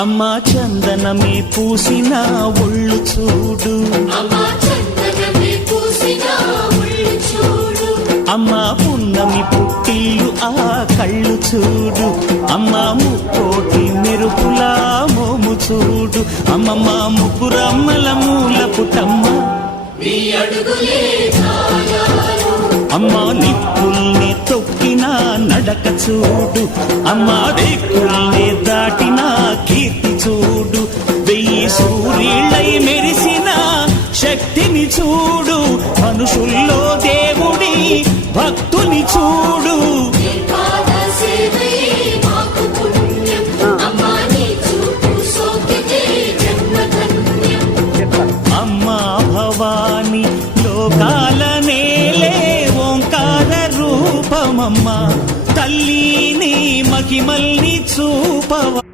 అమ్మా చందనమే పూసిన ఒళ్ళు చూడు, అమ్మా పున్నమి పుట్టిల్లు ఆ కళ్ళు చూడు, అమ్మా ముక్కోటి మెరుపులా మోము చూడు, అమ్మమ్మ ముగ్గురమ్మల మూల పుటమ్మ అమ్మా నిప్పుల్ని తొక్కిన నడక చూడు, అమ్మా దిక్కుల్ని దాటిన కీర్తి చూడు, 1000 సూర్యులై మెరిసిన శక్తిని చూడు, మనుషుల్లో దేవుడి భక్తుని చూడు.